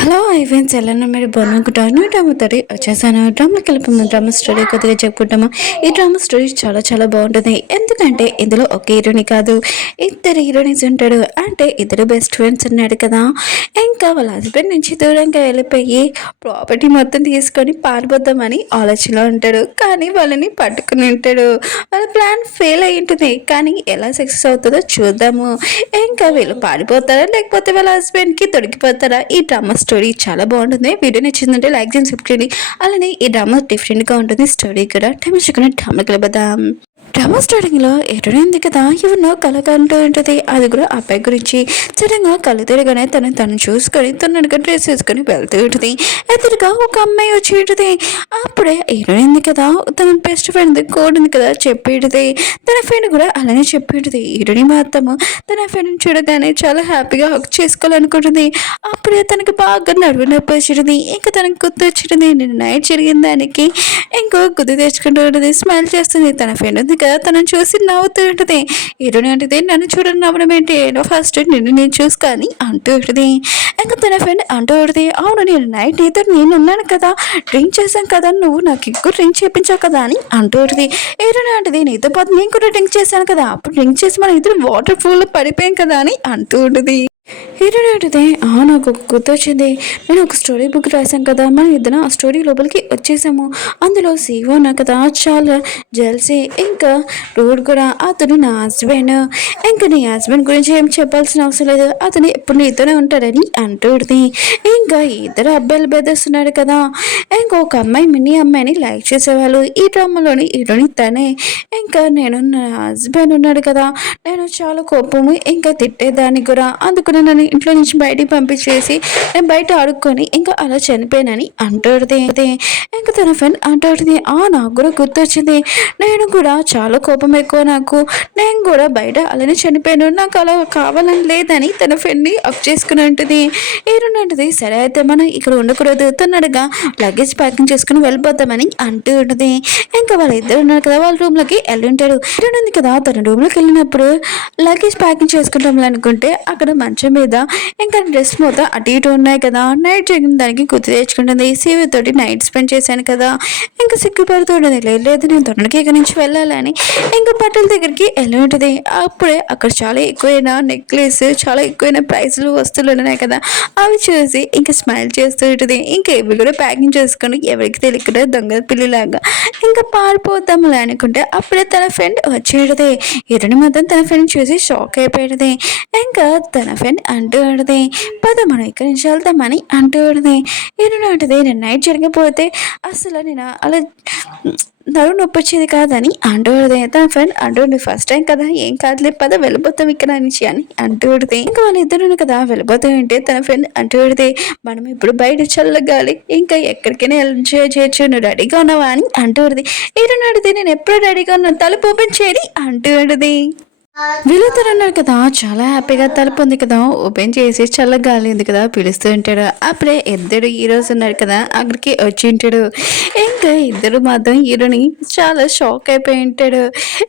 Hello ఐవెన్స్ ఎలా మీరు బాగుంటారు. న్యూ డ్రామా తోటి వచ్చేసాను. డ్రామా కలిపి డ్రామా స్టోరీ కొద్దిగా చెప్పుకుంటామా. ఈ డ్రామా స్టోరీ చాలా చాలా బాగుంటుంది. ఎందుకంటే ఇందులో ఒక హీరోని కాదు, ఇద్దరు హీరోయిన్స్ ఉంటాడు. అంటే ఇద్దరు బెస్ట్ ఫ్రెండ్స్ ఉన్నాడు కదా. ఇంకా వాళ్ళ హస్బెండ్ నుంచి దూరంగా వెళ్ళిపోయి ప్రాపర్టీ మొత్తం తీసుకొని పారిపోద్దామని ఆలోచనలో ఉంటాడు. కానీ వాళ్ళని పట్టుకుని ఉంటాడు. వాళ్ళ ప్లాన్ ఫెయిల్ అయి ఉంటుంది. కానీ ఎలా సక్సెస్ అవుతుందో చూద్దాము. ఇంకా వీళ్ళు పారిపోతారా లేకపోతే వాళ్ళ హస్బెండ్కి దొరికిపోతారా? ఈ డ్రామా స్టోరీ చాలా బాగుంటుంది. వీడియో నచ్చిందంటే లైక్ చేసి సబ్స్క్రైబ్ చేయండి. అలానే ఈ డ్రామా డిఫరెంట్గా ఉంటుంది. స్టోరీ కూడా టైం ఇచ్చుకుని డ్రామా కలబదాం. డ్రామా స్టార్టింగ్లో ఎటుడైంది కదా, ఎవరినో కలకంటూ ఉంటుంది. అది కూడా అబ్బాయి గురించి. సడన్గా కళ్ళు తిరగానే తను చూసుకొని తనగా డ్రెస్ వేసుకొని వెళ్తూ ఉంటుంది. ఎదురుగా ఒక అమ్మాయి వచ్చి ఉంటుంది. అప్పుడే హీరోయిన్ కదా, తన బెస్ట్ ఫ్రెండ్ కోడ్ ఉంది కదా చెప్పేది. తన ఫ్రెండ్ కూడా అలానే చెప్పేది. హీరోయిన్ మాత్రము తన ఫ్రెండ్ చూడగానే చాలా హ్యాపీగా హక్ చేసుకోవాలనుకుంటుంది. అప్పుడే తనకి బాగా నడువు నొప్పి వచ్చింది. ఇంకా తనకు గుర్తు వచ్చింది నేను నైట్ జరిగిన దానికి. ఇంకో గుర్తు తెచ్చుకుంటూ ఉంటుంది. స్మైల్ చేస్తుంది. తన ఫ్రెండ్ ఉంది కదా, తనని చూసి నవ్వుతూ ఉంటుంది. హీరోయిన్ అంటే నన్ను చూడని నవ్వడం ఏంటి, ఫస్ట్ నిన్ను నేను చూసుకొని అంటూ ఉంటుంది. ఇంకా తన ఫ్రెండ్ అంటూ ఉంటుంది, అవును నేను నైట్ నీతో నేను ఉన్నాను కదా, డ్రింక్ చేశాను కదా, నువ్వు నాకు ఎక్కువ డ్రింక్ చేయించావు కదా అని అంటూ ఉంటుంది. హీరోయిన్ అంటే నీతో పాటు నేను కూడా డ్రింక్ చేశాను కదా, అప్పుడు డ్రింక్ చేసి మన ఇద్దరు వాటర్ పూల్లో పడిపోయాం కదా అని అంటూ ఉంటుంది. హీరోయిన్ అంటే నాకు ఒక గుర్తొచ్చింది, నేను ఒక స్టోరీ బుక్ రాశాను కదా, మనం ఇద్దరం ఆ స్టోరీ లోపలికి వచ్చేసాము. అందులో సీఓ నా కదా చాలా జెల్సీ, ఇంకా రూడ్ కూడా. అతను నా హస్బెండ్. ఇంకా నీ హస్బెండ్ గురించి ఏం చెప్పాల్సిన అవసరం లేదు, అతను ఎప్పుడు నీతోనే ఉంటాడని అంటుంది. ఇంకా ఇద్దరు అబ్బాయిలు బెదిరిస్తున్నాడు కదా. ఇంకొక అమ్మాయి మినీ అమ్మాయిని లైక్ చేసేవాళ్ళు. ఈ డ్రామాలోని హీరోయిన్ తనే. ఇంకా నేను నా హస్బెండ్ ఉన్నాడు కదా, నేను చాలా కోపము ఇంకా తిట్టేదాన్ని కూడా, అందుకని నన్ను ఇంట్లో నుంచి బయటికి పంపించేసి నేను బయట ఆడుకొని ఇంకా అలా చనిపోయానని అంటుంది. ఇంకా తన ఫ్రెండ్ అంటుంది, నాకు కూడా గుర్తొచ్చింది, నేను కూడా చాలా కోపం ఎక్కువ నాకు, నేను కూడా బయట అలానే చనిపోయాను, నాకు అలా కావాలని లేదని తన ఫ్రెండ్ని అప్ చేసుకుని ఉంటుంది. ఏరునంటది, సరే అయితే మనం ఇక్కడ ఉండకూడదు, తన్నడుగా లగేజ్ ప్యాకింగ్ చేసుకుని వెళ్ళిపోతామని అంటూ ఉంటుంది. ఇంకా వాళ్ళిద్దరు ఉన్నారు కదా, వాళ్ళ రూమ్లోకి వెళ్ళి ఉంటాడు. ఉంది కదా, తన రూమ్లోకి వెళ్ళినప్పుడు లగేజ్ ప్యాకింగ్ చేసుకుంటాం అనుకుంటే అక్కడ మంచం మీద ఇంకా డ్రెస్ మొత్తం అటు ఇటు ఉన్నాయి కదా. నైట్ జరిగిన దానికి గుర్తు తెచ్చుకుంటుంది. సీవీ తోటి నైట్ స్పెండ్ చేశాను కదా, ఇంకా సిగ్గుపడుతుండదు. లేదు నేను తొందరకి ఇక్కడి నుంచి వెళ్ళాలని ఇంకా బట్టల దగ్గరికి వెళ్ళి ఉంటుంది. అప్పుడే అక్కడ చాలా ఎక్కువైన నెక్లెస్, చాలా ఎక్కువైన ప్రైస్లు వస్తువులు ఉన్నాయి కదా, అవి చూసి ఇంకా స్మైల్ చేస్తూ ఉంటుంది. ఇంకా ఇవి కూడా ప్యాకింగ్ చేసుకొని ఎవరికి తెలియకుండా దొంగ పిల్లిలాగా ఇంకా పారిపోతాము అనుకుంటే అప్పుడే తన ఫ్రెండ్ వచ్చేది. ఇరుని మాత్రం తన ఫ్రెండ్ చూసి షాక్ అయిపోయేది. ఇంకా తన ఫ్రెండ్ అంటూ ఉంటుంది, పద మనం ఇక్కడి నుంచి వెళ్తామని అంటూ ఉంటుంది. ఇరుని ఉంటుంది, నేను నైట్ జరిగిపోతే అసలు నేను అలా నడువు నొప్పి వచ్చేది కాదని అంటూ ఉంటుంది. తన ఫ్రెండ్ అంటుంది, ఫస్ట్ టైం కదా ఏం కాదులే, పద వెళ్ళిపోతాం ఇక్కడ నుంచి అని అంటూ ఉంటుంది. ఇంకా వాళ్ళిద్దరు కదా వెళ్ళిపోతూ ఉంటే తన ఫ్రెండ్ అంటూ ఉంటుంది, మనం ఇప్పుడు బయట చల్లగాలి ఇంకా ఎక్కడికైనా ఎంజాయ్ చేయొచ్చు, నువ్వు రెడీగా ఉన్నావా అని అంటూ ఉంటుంది. ఇరుని అడిగితే నేను ఎప్పుడు రెడీగా ఉన్నాను, తలుపు ఓపెన్ చేయని అంటూ ఉంటుంది. వీళ్ళిద్దరు అన్నారు కదా, చాలా హ్యాపీగా తలుపు ఉంది కదా ఓపెన్ చేసి చల్ల గాలి ఉంది కదా పిలుస్తూ ఉంటాడు. అప్పుడే ఇద్దరు హీరోస్ ఉన్నారు కదా అక్కడికి వచ్చి ఉంటాడు. ఇంకా ఇద్దరు మాత్రం హీరోని చాలా షాక్ అయిపోయి ఉంటాడు.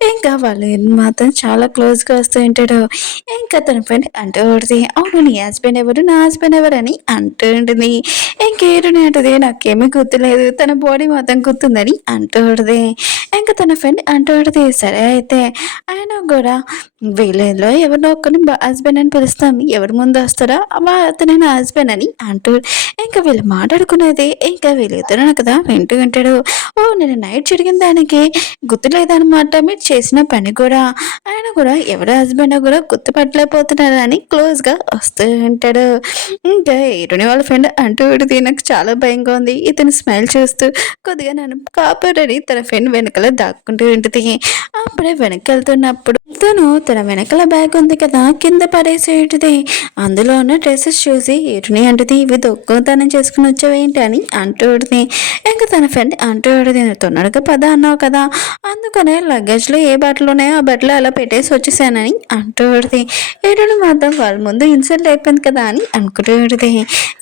ఇంకా వాళ్ళు మాత్రం చాలా క్లోజ్గా వస్తూ ఉంటాడు. ఇంకా తన ఫ్రెండ్ అంటూ ఉంటుంది, అవును నీ హస్బెండ్ ఎవరు, నా హస్బెండ్ ఎవరు అని అంటూ ఉంటుంది. ఇంకా హీరోని అంటుంది, నాకేమీ గుర్తులేదు, తన బాడీ మాత్రం గుర్తుందని అంటూ ఉంటుంది. ఇంకా తన ఫ్రెండ్ అంటూ ఉంటుంది, సరే అయితే ఆయన కూడా వీళ్ళలో ఎవరినో ఒక్కరిని హస్బెండ్ అని పిలుస్తాం, ఎవరి ముందు వస్తారో అతనే నా హస్బెండ్ అని అంటూ ఇంకా వీళ్ళు మాట్లాడుకునేది. ఇంకా వీళ్ళిద్దరు కదా వింటూ ఉంటాడు. నేను నైట్ జరిగిన దానికి గుర్తులేదనమాట, మీరు చేసిన పని కూడా. ఆయన కూడా ఎవరి హస్బెండ్ కూడా గుర్తుపట్టలేకపోతున్నారు అని క్లోజ్గా వస్తూ ఉంటాడు. ఇంకా హీరోని వాళ్ళ ఫ్రెండ్ అంటూ ఉంటుంది, నాకు చాలా భయంగా ఉంది, ఇతను స్మైల్ చూస్తూ కొద్దిగా నన్ను కాపాడని తన ఫ్రెండ్ వెనకాల దాక్కుంటూ ఉంటుంది. అప్పుడే వెనక్కి వెళ్తున్నప్పుడు తన వెనకాల బ్యాగ్ ఉంది కదా కింద పడేసేటిది. అందులో ఉన్న డ్రెస్సెస్ చూసి ఎటుని అంటుంది, ఇవి దొంగతనం చేసుకుని వచ్చావేంటి అని అంటూ ఉంటుంది. ఇంకా తన ఫ్రెండ్ అంటూ ఉంటుంది, తొందరగా పద అన్నావు కదా, అందుకనే లగేజ్లో ఏ బట్టలు ఉన్నాయో ఆ బట్టలు అలా పెట్టేసి వచ్చేసానని అంటూ ఉంటుంది. ఎటుని మాత్రం వాళ్ళ ముందు ఇన్సల్ట్ అయిపోయింది కదా అని అనుకుంటూ ఉంటుంది.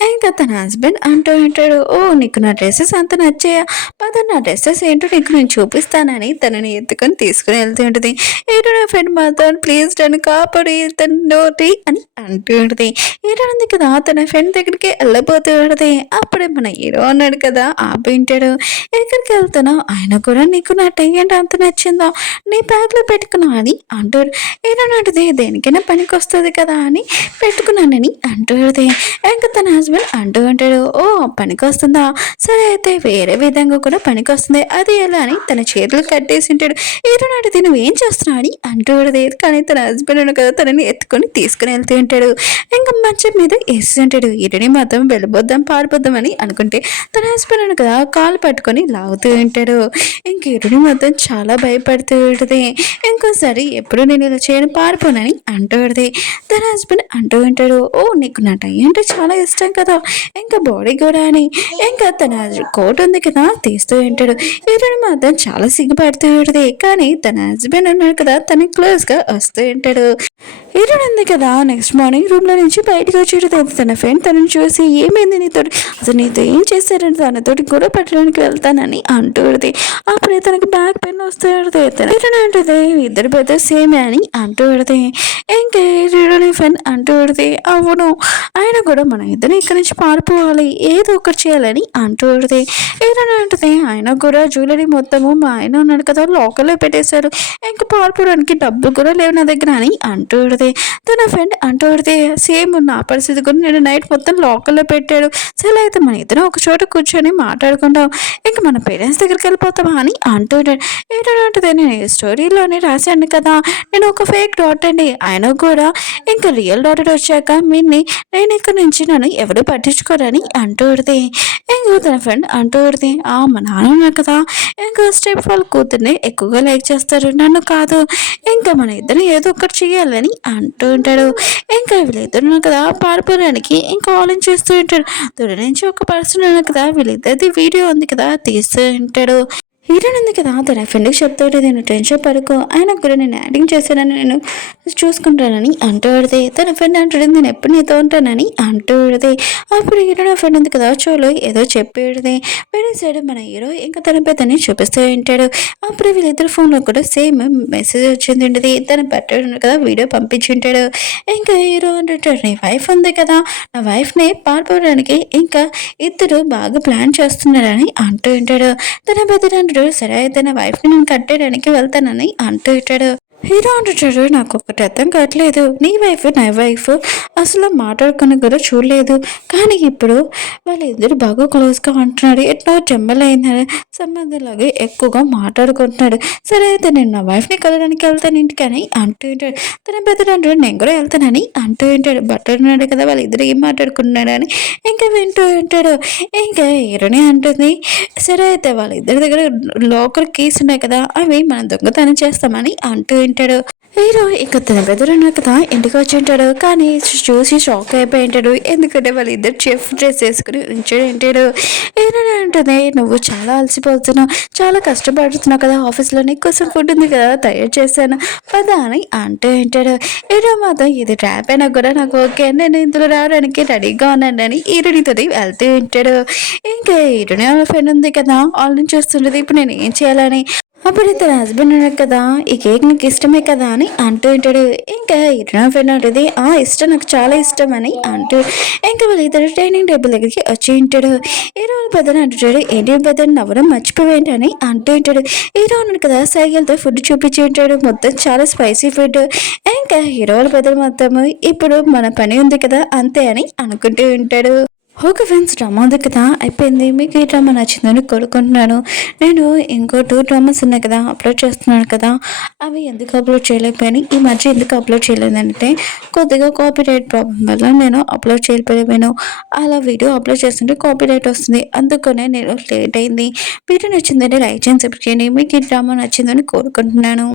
ఇంకా తన హస్బెండ్ అంటూ ఉంటాడు, నీకు నా డ్రెస్సెస్ అంత నచ్చాయా, పద నా డ్రెస్సెస్ ఏంటో నీకు నేను చూపిస్తానని తనని ఎత్తుకొని తీసుకుని వెళ్తూ ఉంటుంది. ఎటు ఫ్రెండ్ మాత్రం ప్లీజ్ నన్ను కాపాడు ఇతనితోటి అని అంటూ ఉంటుంది. హీరో ఉంది కదా తన ఫ్రెండ్ దగ్గరికి వెళ్ళబోతూ ఉంటుంది. అప్పుడే మన హీరో అన్నాడు కదా ఆపింటాడు. ఎక్కడికి వెళ్తున్నావు? ఆయన కూడా నీకు నా టై అంటే అంత నచ్చిందా? నీ బ్యాగ్లో పెట్టుకున్నావు అని అంటాడు. హీరో అంటది దేనికైనా పనికి వస్తుంది కదా అని పెట్టుకున్నానని అంటుంది. ఇంకా తన హస్బెండ్ అంటూ ఉంటాడు, ఓ పనికి వస్తుందా, సరే అయితే వేరే విధంగా కూడా పనికి వస్తుంది, అది ఎలా అని తన చేతులు కట్టేసి ఉంటాడు. హీరో అడిగితే నువ్వేం చేస్తున్నావు అని అంటూ ఉంటుంది. కానీ తన హస్బెండ్ కదా తనని ఎత్తుకొని తీసుకుని వెళ్తూ ఉంటాడు. ఇంకా మంచం మీద వేసి ఉంటాడు. హీరోని మాత్రం వెళ్ళిపోద్దాం పారిపోద్దాం అని అనుకుంటే తన హస్బెండ్ కదా కాలు పట్టుకొని లాగుతూ ఉంటాడు. ఇంక హీరోని మాత్రం చాలా భయపడుతూ ఉంటుంది. ఇంకోసారి ఎప్పుడు నేను ఇలా చేయను పారిపోనని అంటూ ఉంటుంది. తన హస్బెండ్ అంటూ ఉంటాడు, ఓ నీకు నా టై అంటే చాలా ఇష్టం కదా, ఇంకా బాడీ కూడా అని ఇంకా తన కోట్ ఉంది కదా తీస్తూ ఉంటాడు. హీరోని మాత్రం చాలా సిగ్గుపడుతూ ఉంటుంది. కానీ తన హస్బెండ్ ఉన్నాడు కదా తన క్లోజ్గా వస్తూ ఉంటాడు. హీరోయిన్ ఉంది కదా నెక్స్ట్ మార్నింగ్ రూమ్లో నుంచి బయటకు వచ్చేది. తన ఫ్రెండ్ తనని చూసి ఏమైంది నీతో, అసలు నీతో ఏం చేశారని తనతోటి గొడవ పట్టడానికి వెళ్తానని అంటుంది. అప్పుడే తనకి బ్యాక్ పెయిన్ వస్తూ హీరోయిన్ అంటుంది ఇద్దరు పెద్ద సేమే అని అంటూ ఇంకా హీరోయిన్ ఫ్రెండ్ అంటూ అవును ఆయన కూడా మన ఇద్దరు ఇక్కడి నుంచి పారిపోవాలి, ఏదో ఒకటి చేయాలని అంటూ హీరోయిన్ అంటుంది ఆయన కూడా జ్యువెలరీ మొత్తము మా ఆయన ఉన్నాడు కదా లోకల్లో పెట్టేశారు, ఇంకా పారిపోవడానికి డబ్బులు కూడా లేవు నా దగ్గర అని అంటూ తన ఫ్రెండ్ అంటూ సేమ్ నా పరిస్థితి కూడా నేను నైట్ మొత్తం లోకల్లో పెట్టాడు, సరే అయితే మన ఇద్దరం ఒక చోట కూర్చొని మాట్లాడుకుంటాం, ఇంకా మన పేరెంట్స్ దగ్గరికి వెళ్ళిపోతామా అని అంటూ ఏంటంటే నేను స్టోరీలోనే రాశాను కదా నేను ఒక ఫేక్ డాటర్ అండి, ఆయన కూడా ఇంకా రియల్ డాటర్ వచ్చాక మీన్ని నేను ఇక్కడ నుంచి నన్ను ఎవరు పట్టించుకోరని అంటూ ఇంకో తన ఫ్రెండ్ అంటూ మా నాన్న ఉన్నారు కదా ఇంకా స్టెప్ వాళ్ళ కూతుర్ని ఎక్కువగా లైక్ చేస్తారు నన్ను కాదు, ఇంకా మన ఇద్దరు ఏదో ఒకటి చేయాలని అంటూ ఉంటాడు. ఇంకా వీళ్ళిద్దరు కదా పారిపోవడానికి ఇంకా ఆలోచిస్తూ ఉంటాడు. దూరం నుంచి ఒక పర్సన్ కదా వీళ్ళిద్దరిది వీడియో ఉంది కదా తీస్తూ ఉంటాడు. హీరోయిన్ ఉంది కదా తన ఫ్రెండ్కి చెప్తాడు నేను టెన్షన్ పడుకో ఆయన కూడా నేను యాక్టింగ్ చేశానని నేను చూసుకుంటానని అంటూ తన ఫ్రెండ్ అంటాడు నేను ఎప్పుడు నీతో ఉంటానని అంటూ అప్పుడు హీరోయిన్ ఫ్రెండ్ ఉంది కదా చోలో ఏదో చెప్పేది వేరే సైడ్ మన హీరో ఇంకా తన పెద్దని చూపిస్తూ ఉంటాడు. అప్పుడు వీళ్ళిద్దరు ఫోన్లో కూడా సేమ్ మెసేజ్ వచ్చింది తన పెట్టాడు కదా వీడియో పంపించుంటాడు. ఇంకా హీరో అంటాడు నీ వైఫ్ ఉంది కదా నా వైఫ్ని పారిపోవడానికి ఇంకా ఇద్దరు బాగా ప్లాన్ చేస్తున్నారని అంటూ ఉంటాడు. తన పెద్ద సరే అయితే నా వైఫ్ని నేను కట్టేయడానికి వెళ్తానని అంటూ ఉంటాడు. హీరో అంటాడు నాకు ఒకటి అర్థం కావట్లేదు, నీ వైఫ్ నా వైఫ్ అసలు మాట్లాడుకుని కూడా చూడలేదు, కానీ ఇప్పుడు వాళ్ళిద్దరు బాగా క్లోజ్గా ఉంటున్నాడు, ఎట్లా జమ్మలైన సంబంధంలాగా ఎక్కువగా మాట్లాడుకుంటున్నాడు, సరే అయితే నేను నా వైఫ్ని కలవడానికి వెళ్తాను ఇంటికి అని అంటూ ఉంటాడు. తన పెద్దలు అంటాడు నేను కూడా వెళ్తానని అంటూ ఉంటాడు. బట్టర్ ఉన్నాడు కదా వాళ్ళిద్దరు ఏం మాట్లాడుకుంటున్నాడు అని ఇంకా వింటూ ఉంటాడు. ఇంకా హీరోని అంటుంది సరే అయితే వాళ్ళిద్దరి దగ్గర లోకల్ కీస్ ఉన్నాయి కదా అవి మనం దొంగతనం చేస్తామని అంటూ ఉంటాడు. హీరో ఇక తన బ్రదర్ అన్న కదా ఇంటికి వచ్చి ఉంటాడు, కానీ చూసి షాక్ అయిపోయి ఉంటాడు, ఎందుకంటే వాళ్ళు ఇద్దరు చెఫ్ డ్రెస్ వేసుకుని ఉంచాడు ఉంటాడు. ఏంటంటే అంటుంది నువ్వు చాలా అలసిపోతున్నావు, చాలా కష్టపడుతున్నావు కదా ఆఫీస్లో నీకోసం ఫుడ్ ఉంది కదా తయారు చేశాను పదా అని అంటూ ఉంటాడు. హీరో మాత్రం ఇది ట్రాప్ అయినా కూడా నాకు ఓకే నేను ఇందులో రావడానికి రెడీగా ఉన్నానని హీరోనితో వెళ్తూ ఉంటాడు. ఇంకా హీరోని ఫ్రెండ్ ఉంది కదా ఆల్రెడీ చూస్తుండదు ఇప్పుడు నేను ఏం చేయాలని. అప్పుడు తన హస్బెండ్ అన్నాడు కదా ఈ కేక్ నీకు ఇష్టమే కదా అని అంటూ ఉంటాడు. ఇంకా ఇతర ఫ్రెండ్ అంటుంది ఇష్టం నాకు చాలా ఇష్టం అని అంటూ ఇంకా వాళ్ళు ఇద్దరు డైనింగ్ టేబుల్ దగ్గరికి వచ్చి ఉంటాడు. హీరో పెద్దని అంటుంటాడు ఏంటి పెద్దని నవ్వడం మర్చిపోయేంటి అని అంటూ ఉంటాడు. హీరో ఉన్నాడు కదా సైకిల్తో ఫుడ్ చూపించి ఉంటాడు, మొత్తం చాలా స్పైసీ ఫుడ్. ఇంకా హీరోల పెద్దలు మొత్తం ఇప్పుడు మన పని ఉంది కదా అంతే అని అనుకుంటూ ఉంటాడు. ఓకే ఫ్రెండ్స్ డ్రామా ఉంది కదా అయిపోయింది, మీకు ఈ డ్రామా నచ్చిందని కోరుకుంటున్నాను. నేను ఇంకో 2 డ్రామాస్ ఉన్నాయి కదా అప్లోడ్ చేస్తున్నాను కదా అవి ఎందుకు అప్లోడ్ చేయలేకపోయాను ఈ మధ్య ఎందుకు అప్లోడ్ చేయలేదంటే కొద్దిగా కాపీరైట్ ప్రాబ్లం వల్ల నేను అప్లోడ్ చేయలేకపోయాను. అలా వీడియో అప్లోడ్ చేస్తుంటే కాపీరైట్ వస్తుంది, అందుకనే నేను లేట్ అయింది. వీడియో నచ్చిందంటే లైక్ చేయండి, సబ్స్క్రైబ్ చేయండి. మీకు ఈ డ్రామా నచ్చిందని కోరుకుంటున్నాను.